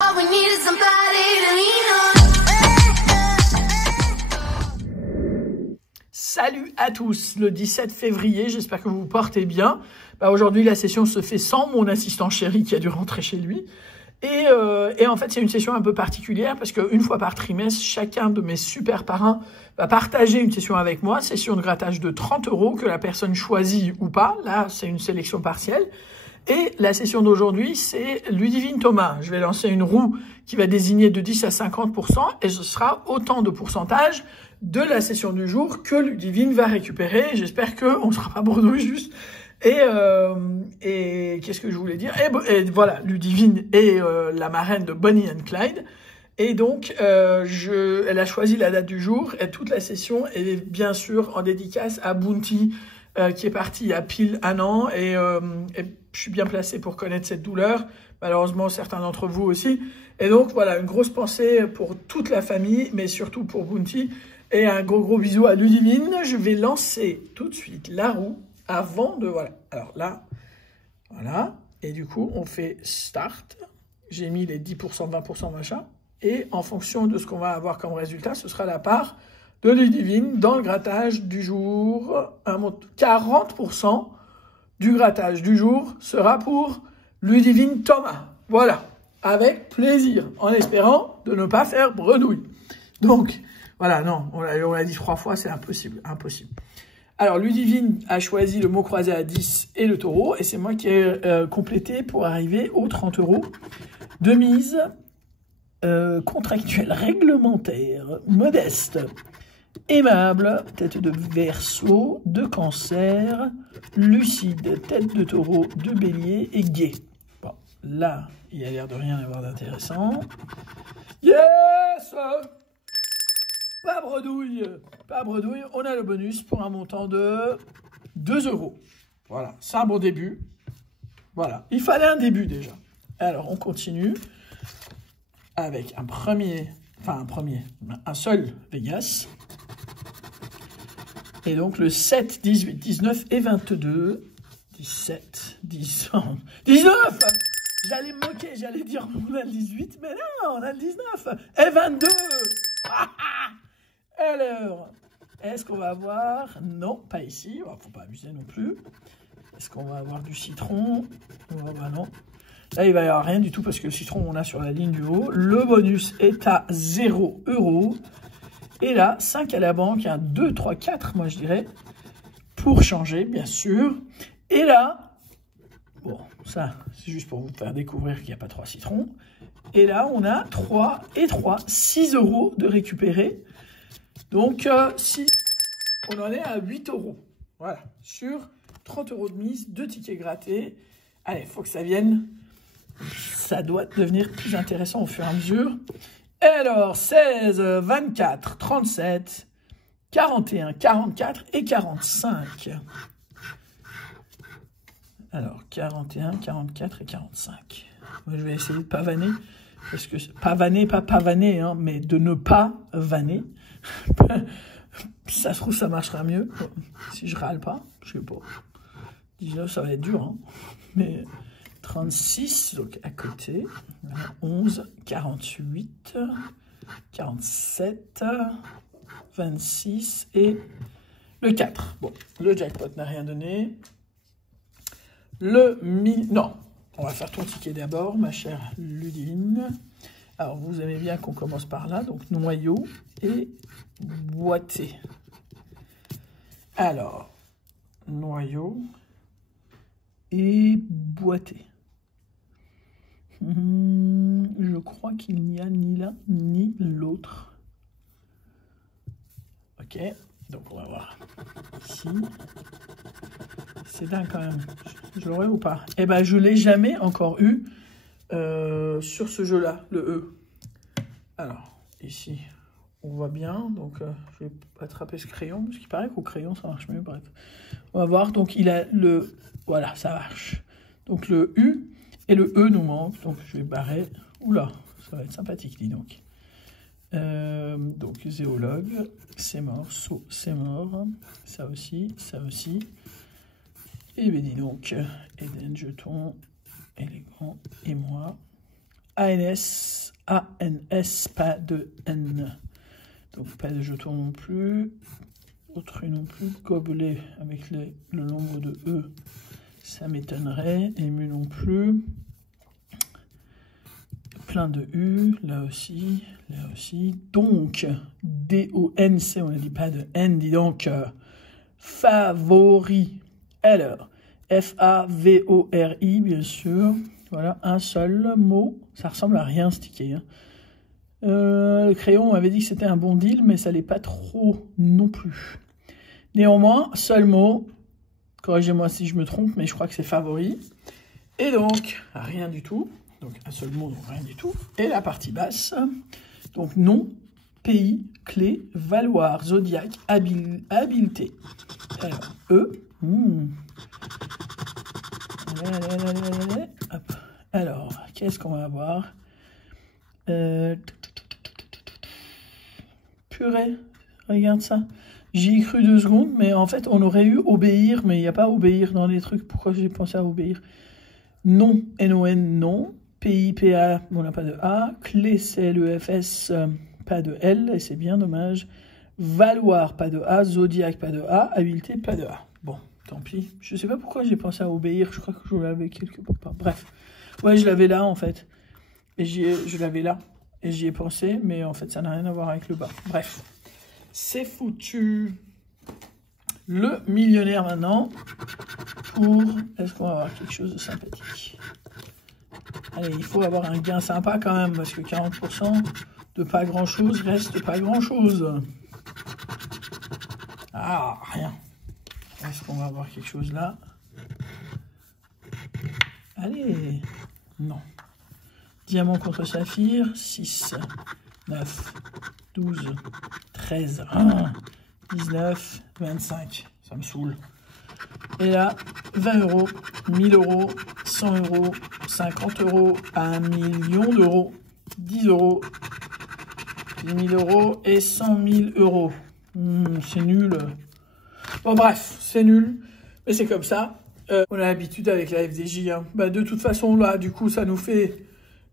All we need is somebody to lean on. Salut à tous, le 17 février, j'espère que vous vous portez bien. Aujourd'hui, la session se fait sans mon assistant chéri qui a dû rentrer chez lui. Et en fait, c'est une session un peu particulière parce qu'une fois par trimestre, chacun de mes super parrains va partager une session avec moi, session de grattage de 30 € que la personne choisit ou pas. Là, c'est une sélection partielle. Et la session d'aujourd'hui, c'est Ludivine Thomas. Je vais lancer une roue qui va désigner de 10 à 50% et ce sera autant de pourcentage de la session du jour que Ludivine va récupérer. J'espère qu'on ne sera pas bredouille juste. Et qu'est-ce que je voulais dire? Et voilà, Ludivine est la marraine de Bonnie and Clyde. Et donc, elle a choisi la date du jour et toute la session est bien sûr en dédicace à Bounty, qui est parti il y a pile un an. Et je suis bien placé pour connaître cette douleur. Malheureusement, certains d'entre vous aussi. Et donc, voilà, une grosse pensée pour toute la famille, mais surtout pour Bounty. Et un gros bisou à Ludivine. Je vais lancer tout de suite la roue. Avant de, voilà, alors là, voilà, et du coup, on fait start, j'ai mis les 10%, 20%, machin, et en fonction de ce qu'on va avoir comme résultat, ce sera la part de Ludivine dans le grattage du jour. 40% du grattage du jour sera pour Ludivine Thomas. Voilà, avec plaisir, en espérant de ne pas faire bredouille. Donc, voilà, non, on l'a dit 3 fois, c'est impossible. Alors, Ludivine a choisi le mot croisé à 10 et le taureau, et c'est moi qui ai complété pour arriver aux 30 € de mise contractuelle, réglementaire, modeste, aimable, tête de Verseau, de Cancer, lucide, tête de taureau, de Bélier et gai. Bon, là, il y a l'air de rien avoir d'intéressant. Yes! Pas bredouille, on a le bonus pour un montant de 2 €. Voilà, c'est un bon début. Voilà, il fallait un début déjà. Alors, on continue avec un seul Vegas. Et donc, le 7, 18, 19 et 22. 17, 10, 19! J'allais me moquer, j'allais dire on a le 18, mais non, on a le 19. Et 22! Alors, est-ce qu'on va avoir... Non, pas ici, il ne faut pas abuser non plus. Est-ce qu'on va avoir du citron? Bah non. Là, il ne va y avoir rien du tout parce que le citron, on a sur la ligne du haut. Le bonus est à 0 €. Et là, 5 à la banque, 1, 2, 3, 4, moi je dirais, pour changer, bien sûr. Et là, bon, ça, c'est juste pour vous faire découvrir qu'il n'y a pas 3 citrons. Et là, on a 3 et 3, 6 € de récupérer. Donc, si on en est à 8 €, voilà, sur 30 € de mise, 2 tickets grattés. Allez, il faut que ça vienne. Ça doit devenir plus intéressant au fur et à mesure. Et alors, 16, 24, 37, 41, 44 et 45. Alors, 41, 44 et 45. Moi, je vais essayer de pavaner. Parce que, pavaner, pas pavaner, hein, mais de ne pas vanner. Ça se trouve, ça marchera mieux. Si je râle pas, je sais pas. 19, ça va être dur, hein. Mais 36, donc à côté. 11, 48, 47, 26 et le 4. Bon, le jackpot n'a rien donné. Le 1000... Non, on va faire ton ticket d'abord, ma chère Ludivine. Alors, vous aimez bien qu'on commence par là, donc noyau et boîté. Alors, noyau et boîté. Je crois qu'il n'y a ni l'un ni l'autre. Ok, donc on va voir ici. C'est dingue quand même. Je l'aurai ou pas? Eh ben, je ne l'ai jamais encore eu sur ce jeu-là, le E. Alors, ici, on voit bien. Donc, je vais attraper ce crayon, parce qu'il paraît qu'au crayon, ça marche mieux. Bref, on va voir. Donc, il a le... Voilà, ça marche. Donc, le U et le E nous manquent. Donc, je vais barrer. Oula, ça va être sympathique, dis donc. Donc, zéologue, c'est mort. Saut, c'est mort. Ça aussi, ça aussi. Et bien, dis donc, Eden, jeton, élégant, et moi. ANS, ANS, pas de N. Donc pas de jetons non plus. Autrui non plus. Gobelet avec le nombre de E, ça m'étonnerait. Ému non plus. Plein de U, là aussi, là aussi. Donc, D-O-N-C, on n'a dit pas de N, dis donc. Favori. Alors, F-A-V-O-R-I, bien sûr. Voilà, un seul mot. Ça ressemble à rien, ce ticket. Hein. Le crayon, on m'avait dit que c'était un bon deal, mais ça l'est pas trop non plus. Néanmoins, seul mot. Corrigez-moi si je me trompe, mais je crois que c'est favori. Et donc, rien du tout. Donc, un seul mot, donc rien du tout. Et la partie basse. Donc, nom, pays, clé, valoir, zodiaque, habileté. Alors, E. Hop. Alors, qu'est-ce qu'on va avoir? Purée, regarde ça. J'y ai cru 2 secondes, mais en fait, on aurait eu obéir, mais il n'y a pas obéir dans les trucs. Pourquoi j'ai pensé à obéir? Non, N-O-N, non. Pays, P-A, on n'a pas de A. Clé, C-L-E-F-S, pas de L, et c'est bien dommage. Valoir, pas de A. Zodiaque, pas de A. Habileté, pas de A. Bon, tant pis. Je ne sais pas pourquoi j'ai pensé à obéir. Je crois que je l'avais quelque part. Bref. Ouais, je l'avais là, en fait. Et je l'avais là. Et j'y ai pensé, mais en fait, ça n'a rien à voir avec le bas. Bref. C'est foutu. Le millionnaire maintenant. Pour... Est-ce qu'on va avoir quelque chose de sympathique? Allez, il faut avoir un gain sympa quand même, parce que 40% de pas grand-chose reste pas grand-chose. Ah, rien. Est-ce qu'on va avoir quelque chose là? Allez. Non. Diamant contre saphir, 6, 9, 12, 13, 19, 25. Ça me saoule. Et là, 20 euros, 1000 euros, 100 euros, 50 euros, 1 million d'euros, 10 euros, 10 000 euros et 100 000 euros. C'est nul. Bon, bref, c'est nul. Mais c'est comme ça. On a l'habitude avec la FDJ. Hein. Bah, de toute façon, là, du coup, ça nous fait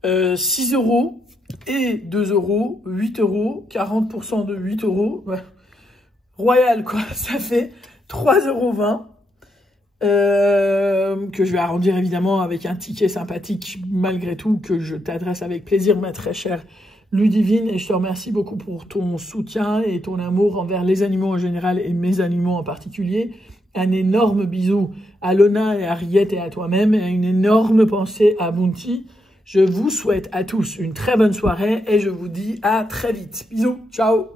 6 euros et 2 euros, 8 euros, 40% de 8 euros. Ouais. Royal, quoi. Ça fait 3,20 euros. Que je vais arrondir évidemment avec un ticket sympathique malgré tout, que je t'adresse avec plaisir, ma très chère Ludivine, et je te remercie beaucoup pour ton soutien et ton amour envers les animaux en général et mes animaux en particulier. Un énorme bisou à Lona et à Riette et à toi-même, et une énorme pensée à Bounty. Je vous souhaite à tous une très bonne soirée et je vous dis à très vite. Bisous, ciao.